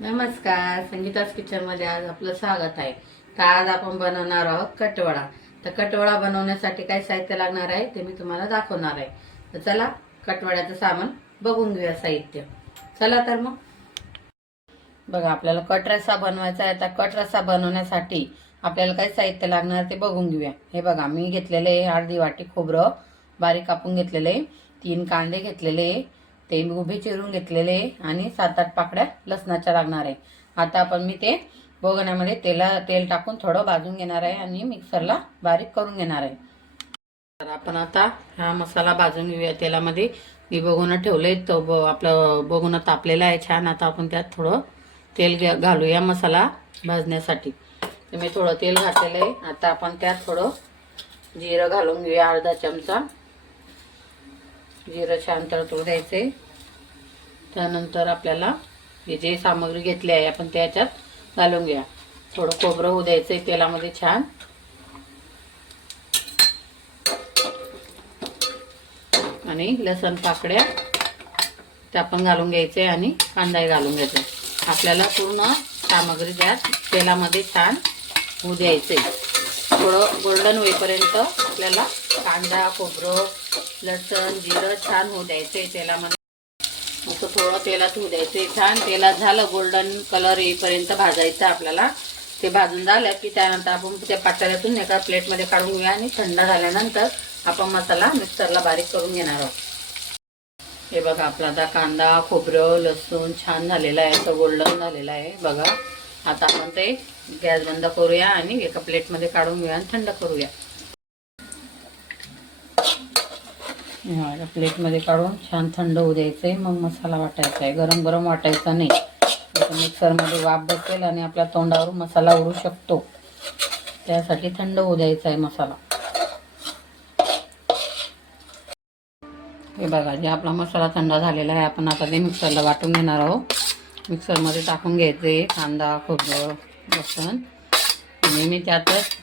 नमस्कार, संगीताच किचनमध्ये आज आपलं स्वागत आहे. तर आज आपण बनवणार आहोत कटवडा. तर कटवडा बनवण्यासाठी काय साहित्य लागणार आहे ते मी तुम्हाला दाखवणार आहे. तर चला कटवड्याचं सामान बघून घेऊया साहित्य. चला तर मग बघा, आपल्याला कट रस्सा बनवायचा आहे. तर कट रस्सा बनवण्यासाठी आपल्याला काय साहित्य लागणार ते बघून घेऊया. हे बघा, मी घेतलेले आहे अर्धी वाटी खोबरं बारीक कापून घेतलेले, 3 कांदे घेतलेले, ते उभे चिरून घेतलेले आणि 7-8 पाकड्या लसणाच्या लागणार आहे. आता आपण मी ते भगोन्यामध्ये तेल टाकून थोडं भाजून घेणार आहे आणि मिक्सरला बारीक करून घेणार आहे. तर आपण आता हा मसाला भाजून घेऊया तेलामध्ये. मी भगोना ठेवलंय, तो आपलं भगोना तापलेला आहे छान. आता आपण त्यात थोडं तेल घालूया मसाला भाजण्यासाठी. तर मी थोडं तेल घातलेलं आहे. आता आपण त्यात थोडं जिरं घालून घेऊया, अर्धा चमचा जिरं छान तळतळू द्यायचे. त्यानंतर आपल्याला हे जे सामग्री घेतली आहे आपण त्याच्यात घालून घ्या. थोडं खोबरं होऊ द्यायचंय तेलामध्ये छान. आणि लसण पाकड्या त्या पण घालून घ्यायचे आणि कांदाही घालून घ्यायचे. आपल्याला पूर्ण सामग्री त्यात तेलामध्ये छान होऊ द्यायचे. थोडं गोल्डन होईपर्यंत आपल्याला कांदा, खोबरं, लसण, जिरं छान होऊ द्यायचे तेलामध्ये. असं थोडं तेलात होऊ द्यायचे छान. तेलात झालं गोल्डन कलर येईपर्यंत भाजायचं आपल्याला. ते भाजून झालं की त्यानंतर आपण त्या पातेल्यातून एका प्लेटमध्ये काढून घेऊया आणि थंड झाल्यानंतर आपण मसाला मिक्सरला बारीक करून घेणार आहोत. हे बघा, आपला आता कांदा, खोबरं, लसूण छान झालेला आहे, असं गोल्डन झालेला आहे बघा. आता आपण ते गॅस बंद करूया आणि एका प्लेटमध्ये काढून घेऊया आणि थंड करूया. प्लेटमध्ये काढून छान थंड होऊ द्यायचं आहे. मग मसाला वाटायचा आहे, गरम गरम वाटायचा नाही. मिक्सरमध्ये वाफ बसेल आणि आपल्या तोंडावर मसाला उडू शकतो. त्यासाठी थंड होऊ द्यायचा आहे मसाला. हे बघा, जे आपला मसाला थंड झालेला आहे आपण आता ते मिक्सरला वाटून घेणार आहोत. मिक्सरमध्ये टाकून घ्यायचे कांदा, खोबरं, लसूण आणि मी त्यातच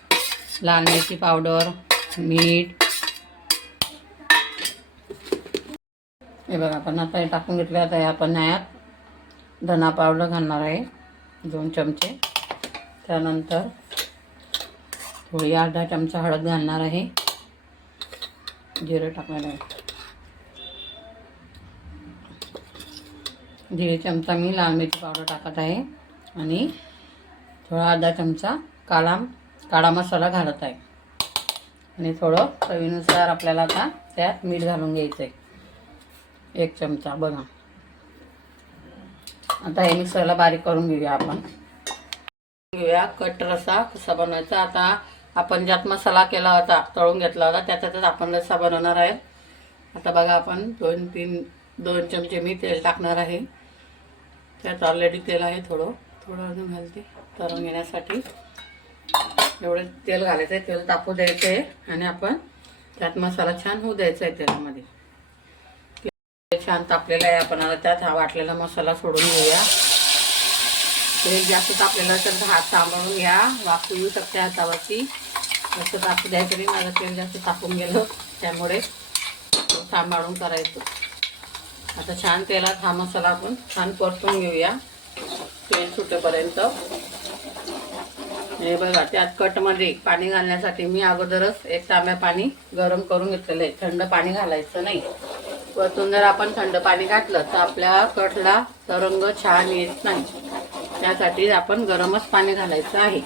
लाल मिरची पावडर, मीठ. हे बघा, आपण आता हे टाकून घेतले. आता आपण यात धना पावडर घालणार आहे 2 चमचे. त्यानंतर थोडी अर्धा चमचा हळद घालणार आहे. जिरं टाकणार आहे. 1.5 चमचा मी लाल मिरची पावडर टाकत आहे आणि थोडा अर्धा चमचा काळा मसाला घालत आहे. आणि थोडं चवीनुसार आपल्याला आता त्यात मीठ घालून घ्यायचं आहे, 1 चमचा बघा. आता हे मिक्सरला बारीक करून घेऊया आपण. कट रस्सा कसा बनवायचा. आता आपण ज्यात मसाला केला होता, तळून घेतला होता, त्याच्यातच आपण रस्सा बनवणार आहे. आता बघा, आपण 2 चमचे मी तेल टाकणार आहे. त्यात ऑलरेडी तेल आहे, थोडं अजून घालते तळून घेण्यासाठी. एवढं तेल घालायचं आहे, तेल तापू द्यायचं आहे आणि आपण त्यात मसाला छान होऊ द्यायचा आहे तेलामध्ये. छान तापलेला आहे. आपण आता त्यात हा वाटलेला मसाला सोडून घेऊया. तेल जास्त तापलेलं असेल तर हात सांभाळून घ्या, वाफ येऊ शकते हातावरती. जास्त तापू द्यायचं नाही, माझं तेल जास्त तापून गेलं त्यामुळे सांभाळून करायचं. आता छान तेलात हा मसाला आपण छान परतून घेऊया तेल सुटेपर्यंत. हे बघा, त्यात कटमध्ये पाणी घालण्यासाठी मी अगोदरच 1 तांब्या पाणी गरम करून घेतलेलं आहे. थंड पाणी घालायचं नाही. वरतून जर आपण थंड पाणी घातलं तर आपल्या कटला रंग छान येत नाही. त्यासाठी आपण गरमच पाणी घालायचं आहे.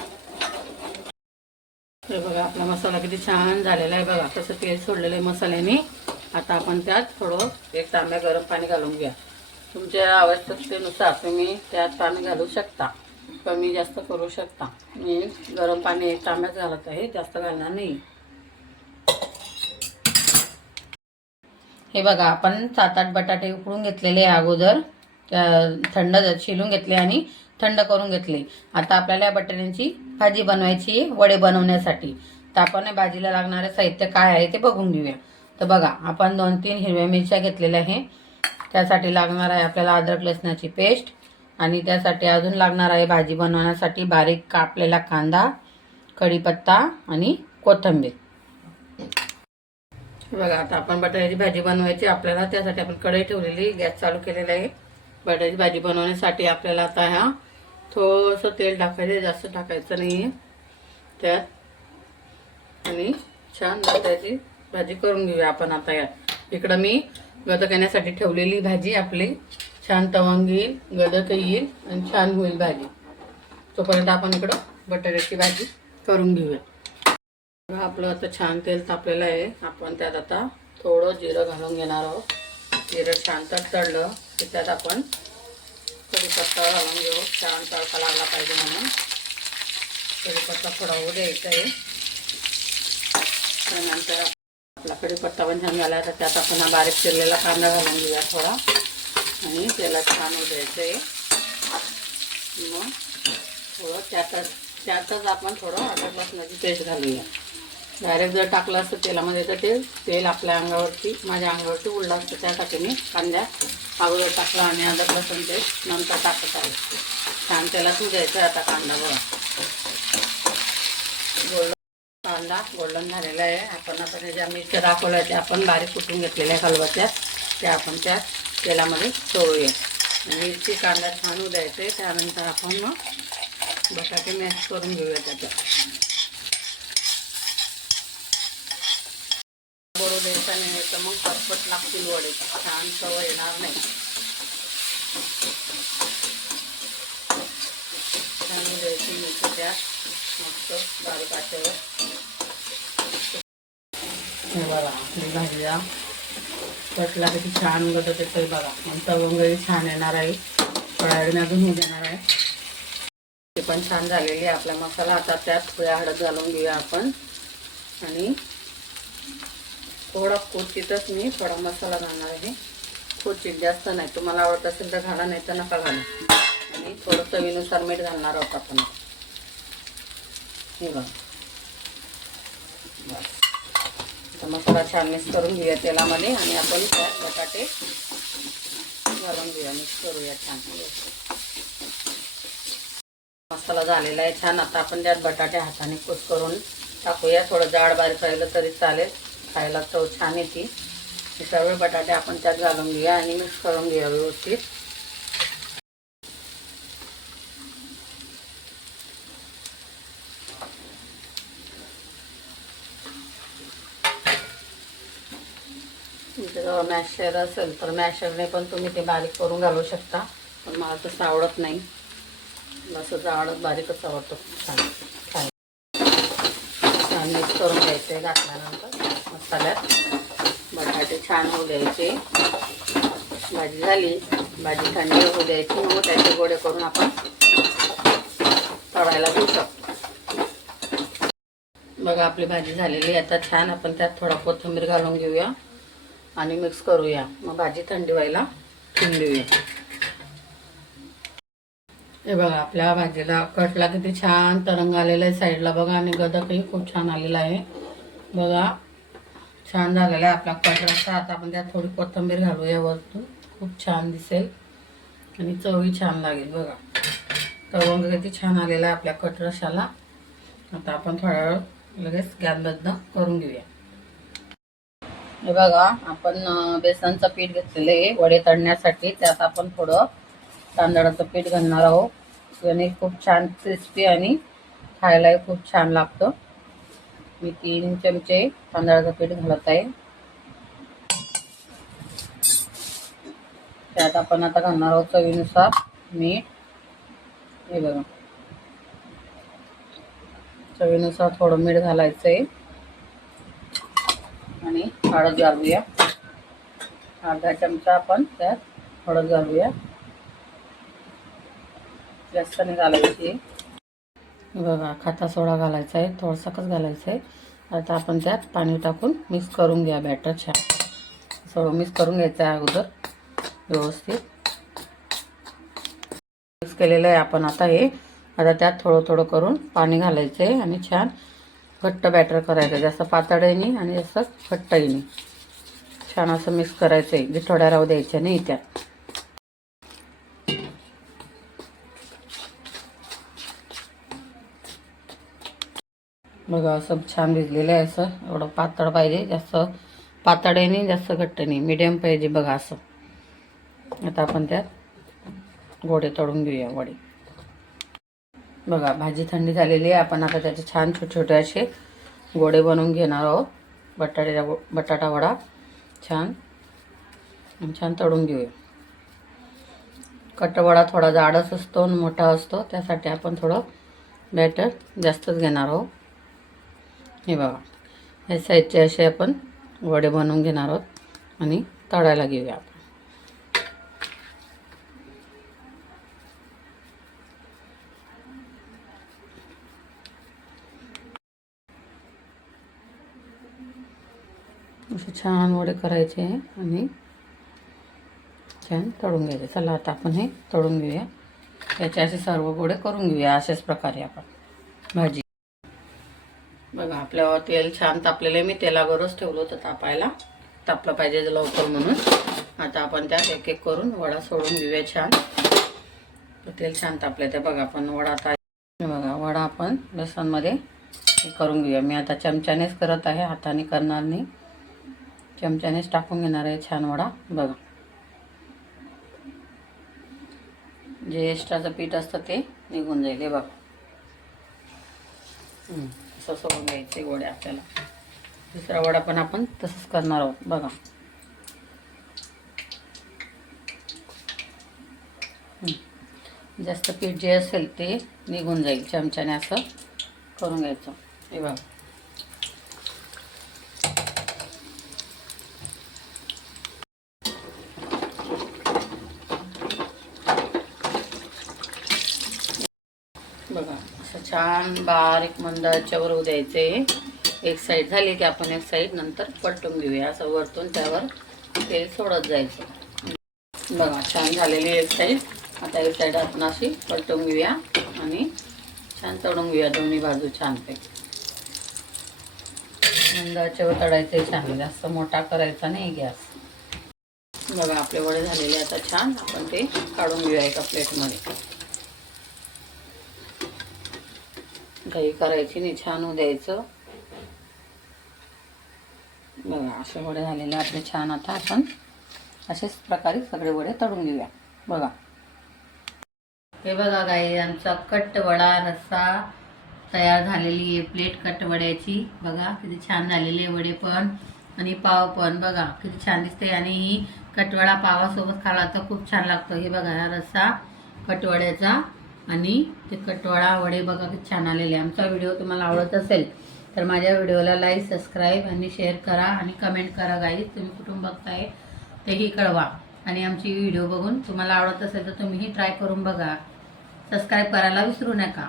हे बघा, आपला मसाला किती छान झालेला आहे बघा, कसं तेल सोडलेलं आहे मसाल्याने. आता आपण त्यात थोडं 1 तांब्या गरम पाणी घालून घ्या. तुमच्या आवश्यकतेनुसार तुम्ही त्यात पाणी घालू शकता, कमी जास्त करू शकता. मी गरम पाणी 1 तांब्याच घालत आहे, जास्त घालणार नाही. हे बघा, आपण 7-8 बटाटे उकडून घेतलेले अगोदर, थंड शिलून घेतले आणि थंड करून घेतले. आता आपल्याला या बटाट्यांची भाजी बनवायची वडे बनवण्यासाठी. तर आपण या भाजीला लागणारे साहित्य काय आहे ते बघून घेऊया. तर बघा, आपण 2-3 हिरव्या मिरच्या घेतलेल्या आहे. त्यासाठी लागणार आहे आपल्याला अद्रक लसणाची पेस्ट. आणि त्यासाठी अजून लागणार आहे भाजी बनवण्यासाठी बारीक कापलेला कांदा, कढीपत्ता आणि कोथिंबीर. बघा, आता आपण बटाट्याची भाजी बनवायची आपल्याला. त्यासाठी आपण कढई ठेवलेली, गॅस चालू केलेला आहे. बटाट्याची भाजी बनवण्यासाठी आपल्याला आता ह्या थोडंसं तेल टाकायचं, जास्त टाकायचं नाही त्यात. आणि छान बटाट्याची भाजी करून घेऊया आपण आता. या इकडं मी गदक येण्यासाठी ठेवलेली भाजी आपली छान तवंग येईल, गदक येईल आणि छान होईल भाजी. तोपर्यंत आपण इकडं बटाट्याची भाजी करून घेऊया. आपलं आता छान तेल तापलेलं आहे. आपण त्यात आता थोडं जिरं घालून घेणार आहोत. जिरं छान तडतडलं की त्यात आपण कढीपत्ता घालून घेऊ. छान तडका लागला पाहिजे म्हणून कढीपत्ता थोडा होऊ द्यायचा आहे. त्यानंतर आपला कढीपत्ता पण छान झाला तर त्यात आपण हा बारीक चिरलेला कांदा घालून घेऊया थोडा आणि त्याला छान होऊ द्यायचं आहे. मग थोडं त्यातच आपण थोडं अद्रक लसणाची पेस्ट घालूया. डायरेक्ट जर टाकलं असतं तेलामध्ये तर ते तेल आपल्या अंगावरती, माझ्या अंगावरती उडलं असतं. त्यासाठी मी कांद्या अगोदर टाकला आणि अद्रक लसूण पेस्ट नंतर टाकत आहे. छान तेलात द्यायचं आता कांदा. बघा कांदा गोल्डन झालेला आहे. आपण ज्या मिरच्या दाखवल्या त्या आपण बारीक कुटून घेतलेल्या खलबत्त्या त्या आपण त्या तेलामध्ये सोडूया. मिरची कांदा छान द्यायचे. त्यानंतर आपण मग बटाटे मॅश करून घेऊया त्याच्यात. बरोबर द्यायचा नाही तर मग पटपट लागतील वडे, छान चव येणार नाही. छान द्यायची मिरची त्यात मस्त बारीक आचेवर. हे बघा आपली भाजीला कटला किती छान गदक येतोय बघा. नंतर वगैरे छान येणार आहे. थोड्या वेळाने अजून होऊ देणार आहे. ते पण छान झालेली आहे. आपला मसाला आता त्यात थोड्या हळद घालून घेऊया आपण आणि थोडा क्वचितच मी थोडा मसाला घालणार आहे. क्वचित जास्त नाही. तुम्हाला आवडत असेल तर घाला, नाही तर नका घाला. आणि थोडं चवीनुसार मीठ घालणार आहोत आपण. हे बघा बस. मसाला छान मिक्स करून घेऊया तेलामध्ये आणि आपण त्यात बटाटे घालून घेऊया. मिक्स करूया छान. मसाला झालेला आहे छान. आता आपण त्यात बटाटे हाताने कुस करून टाकूया. थोडं जाड बारीक राहिलं तरी चालेल, खायला चव छान येते. हे सर्व बटाटे आपण त्यात घालून घेऊया आणि मिक्स करून घेऊया व्यवस्थित. जर मॅशर असेल तर मॅशरने पण तुम्ही ते बारीक करून घालू शकता, पण मला तसं आवडत नाही. असं जाड बारीकच आवडतं. छान छान मिक्स करून घ्यायचं आहे. घातल्यानंतर मसाल्यात बटाटे छान होऊ द्यायचे. भाजी झाली, भाजी थंडी होऊ द्यायची. मग त्याचे गोळे करून आपण तळायला घेऊ शकतो. बघा आपली भाजी झालेली आता छान. आपण त्यात थोडा कोथिंबीर घालून घेऊया आणि मिक्स करूया. मग भाजी थंडी व्हायला ठेवून देऊया. हे बघा आपल्या भाजीला कटला किती छान तरंग आलेला आहे साईडला बघा. आणि गदकही खूप छान आलेला आहे बघा. छान झालेला आहे आपला कट रस्सा. आता आपण त्यात थोडी कोथिंबीर घालूया वरतून. खूप छान दिसेल आणि चवही छान लागेल बघा. तवंग किती छान आलेला आहे आपल्या कट रस्साला. आता आपण थोडा वेळ लगेच गॅस बंद करून घेऊया. हे बघा आपण बेसनचं पीठ घेतलेलं आहे वडे तळण्यासाठी. त्यात आपण थोडं तांदळाचं पीठ घालणार आहोत. त्याने खूप छान क्रिस्पी आणि खायलाही खूप छान लागतं. मी 3 चमचे तांदळाचं पीठ घालत आहे. त्यात आपण आता घालणार आहोत चवीनुसार मीठ. हे बघा चवीनुसार थोडं मीठ घालायचं आहे आणि हळद घालूया. अर्धा चमचा आपण त्यात हळद घालूया. जास्त नाही घालायची. बघा खाता सोडा घालायचा आहे, थोडंसंच घालायचं आहे. आता आपण त्यात पाणी टाकून मिक्स करून घ्या बॅटर छान. सगळं मिक्स करून घ्यायचं आहे अगोदर व्यवस्थित. मिक्स केलेलं आहे आपण आता हे. आता त्यात थोडं थोडं करून पाणी घालायचं आहे आणि छान घट्ट बॅटर करायचं. जास्त पातळही नाही आणि जास्त घट्टही नाही. छान असं मिक्स करायचं आहे. गिठोड्या राहू द्यायच्या नाही त्यात. बघा असं छान भिजलेलं आहे. असं एवढं पातळ पाहिजे, जास्त पातळही नाही जास्त घट्ट नाही, मीडियम पाहिजे बघा असं. आता आपण त्यात गोडे तळून घेऊया वडे. बघा भाजी थंडी झालेली आहे. आपण आता त्याचे छान छोटे छोटे असे गोडे बनवून घेणार आहोत. बटाटा वडा छान छान तळून घेऊया. कटवडा थोडा जाडच असतो आणि मोठा असतो, त्यासाठी आपण थोडं बॅटर जास्तच घेणार आहोत. हे बघा या साईजचे असे आपण वडे बनवून घेणार आहोत आणि तळायला घेऊया आपण. असे छान वडे करायचे आणि छान तळून घ्यायचे. चला आता आपण हे तळून घेऊया. याचे असे सर्व गोडे करून घेऊया अशाच प्रकारे आपण भाजी. बघा आपल्यावर तेल छान तापलेलं आहे. मी तेलावरच ठेवलं होतं तापायला, तापलं पाहिजे लवकर म्हणून. आता आपण त्यात एक एक करून वडा सोडून घेऊया. छान तेल छान तापलं ते बघा. आपण वडा आता बघा वडा आपण लसणमध्ये करून घेऊया. मी आता चमच्यानेच करत आहे, हाताने करणार नाही. चमच्यानेच टाकून घेणार आहे छान वडा. बघा जे एक्स्ट्राचं पीठ असतं ते निघून जाईल. हे बघा असं सोडून घ्यायचे गोडे आपल्याला. दुसरा वडा पण आपण तसंच करणार आहोत. बघा जास्त पीठ जे असेल ते निघून जाईल. चमच्याने असं करून घ्यायचं. हे बघा बघा असं छान बारीक मंद आचेवर होऊ द्यायचे. एक साईड झाली की आपण एक साईड नंतर पलटून घेऊया. असं वरतून त्यावर तेल सोडत जायचं. बघा छान झालेली एक साईड. आता एक साईड आपण अशी पलटून घेऊया आणि छान तळून घेऊया दोन्ही बाजू छानपैकी. मंद आचेवर तळायचे छान, जास्त मोठा करायचा नाही गॅस. बघा आपले वडे झालेले आता छान. आपण ते काढून घेऊया एका प्लेटमध्ये. काही करायची नाही, छान होऊ द्यायचं. बघा असे वडे झालेले आपले छान. आता आपण अशाच प्रकारे सगळे वडे तळून घेऊया. बघा हे बघा गाई आमचा कटवडा रस्सा तयार झालेली आहे. प्लेट कटवड्याची बघा किती छान झालेले वडे पण आणि पाव पण बघा किती छान दिसते. आणि ही कटवडा पावासोबत खाला तर खूप छान लागतो. हे बघा हा रस्सा कटवड्याचा आणि ते कटवडा वडे बघा किती छान आलेले. आमचा व्हिडिओ तुम्हाला आवडत असेल तर माझ्या व्हिडिओला लाईक, सबस्क्राईब आणि शेअर करा आणि कमेंट करा गाईज. तुम्ही कुठून बघताय तेही कळवा. आणि आमची व्हिडिओ बघून तुम्हाला आवडत असेल तर तुम्हीही ट्राय करून बघा. सबस्क्राईब करायला विसरू नका.